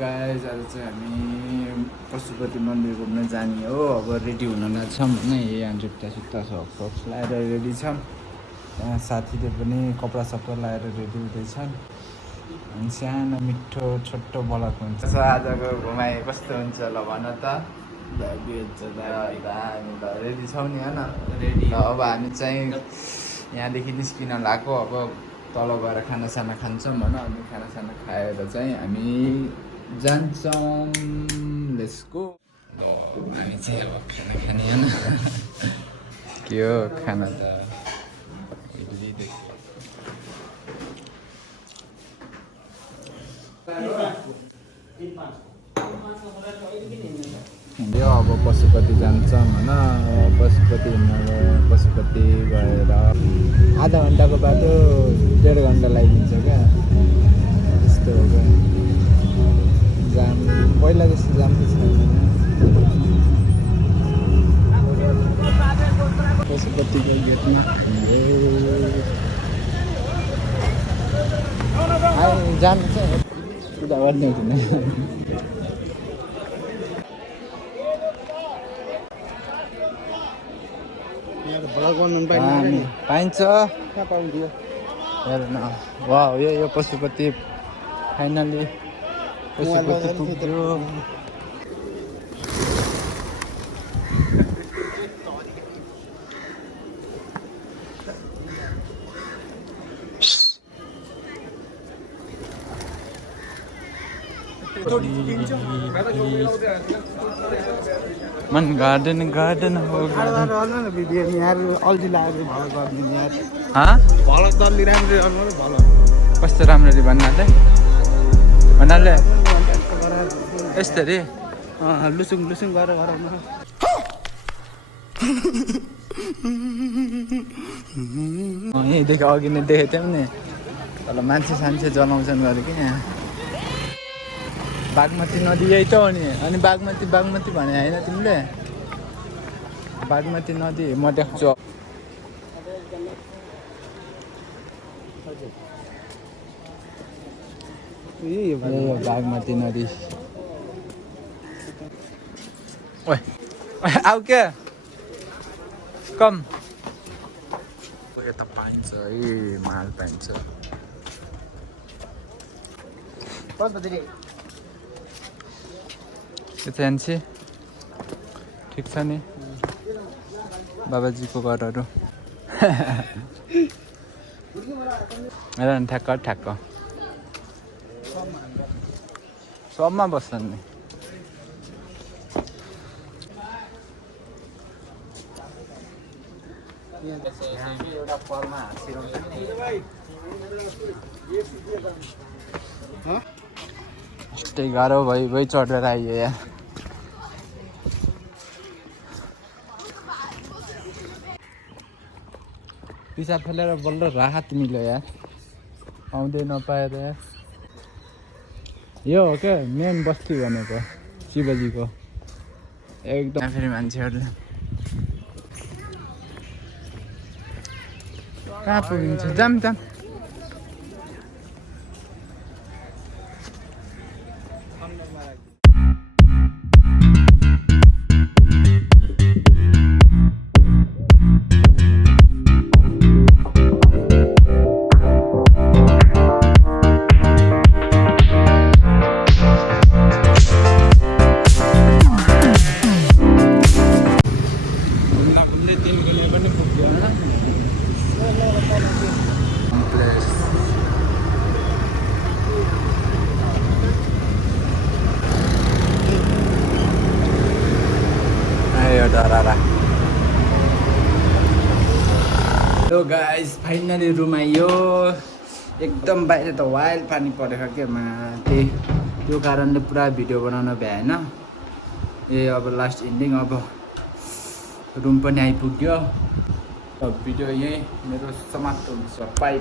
Guys आज चाहिँ हामी पशुपति मन्दिर घुम्न जाने हो। अब रेडी हुन लाग्छौँ होइन। यहाँ जुत्ता सुत्ता सक्स लगाएर रेडी छौँ। त्यहाँ साथीले पनि कपडा सपडा लगाएर रेडी हुँदैछन्। अनि सानो मिठो छोटो बलक हुन्छ। आजको घुमाइ कस्तो हुन्छ ल भन त। हामी त रेडी छौँ नि होइन। रेडी अब हामी चाहिँ यहाँदेखि निस्किन लाग्यो। अब तल गएर खानासाना खान्छौँ होइन। अनि खानासाना खाएर चाहिँ हामी जान्छौँ। Let's go. हामी चाहिँ अब खाना खाने होइन। के हो खाना त यो अब पशुपति जान्छौँ होइन। पशुपति गएर आधा घन्टाको बाटो 1.5 घन्टा लगाइदिन्छ क्या। त्यस्तो हो क्या। जाम पहिला जस्तो जाम त छैन। पशुपतिको गेटमा जानु चाहिँ सुधा गर्ने हुँदैन। पाइन्छ हेर न। वा यो पशुपति फाइनली पशुपति पुग्यो। मन गार्डन हो गार्डन। कस्तो राम्ररी भन्नाले यस्तरी लुसुङ गरेर यहीँदेखि अघि नै देखेको थियौँ नि। तर मान्छे जलाउँछन् गरे कि यहाँ। बागमती नदी यही त हो नि। अनि बागमती भने होइन तिमीले। बागमती नदी म देख्छु। बागमती नदी। ओए आऊ क्या कम। यता पाइन्छ है माल पाइन्छ। एजेन्सी ठिक छ नि बाबाजीको घरहरू। हेर न ठ्याक्क सबमा बस्छन् नि। एउटा परमा हासिराउँछ यस्तै गाह्रो भइ चढेर आइयो यहाँ। पिसाब फेलेर बल्ल राहत मिल्यो यार। आउँदै नपाएर यार। यो हो क्या मेन बस्ती भनेको शिवजीको एकदम। फेरि मान्छेहरूले कहाँ पुगिन्छ जाम। हेलो गाइस फाइनली रुम आइयो। एकदम बाहिर त वाइल्ड पानी परेको क्या माथि। त्यो कारणले पुरा भिडियो बनाउन भ्याएन। अब लास्ट इन्डिङ। अब रुम पनि आइपुग्यो। अब भिडियो यहीँ मेरो समाप्त हुन्छ। बाइ।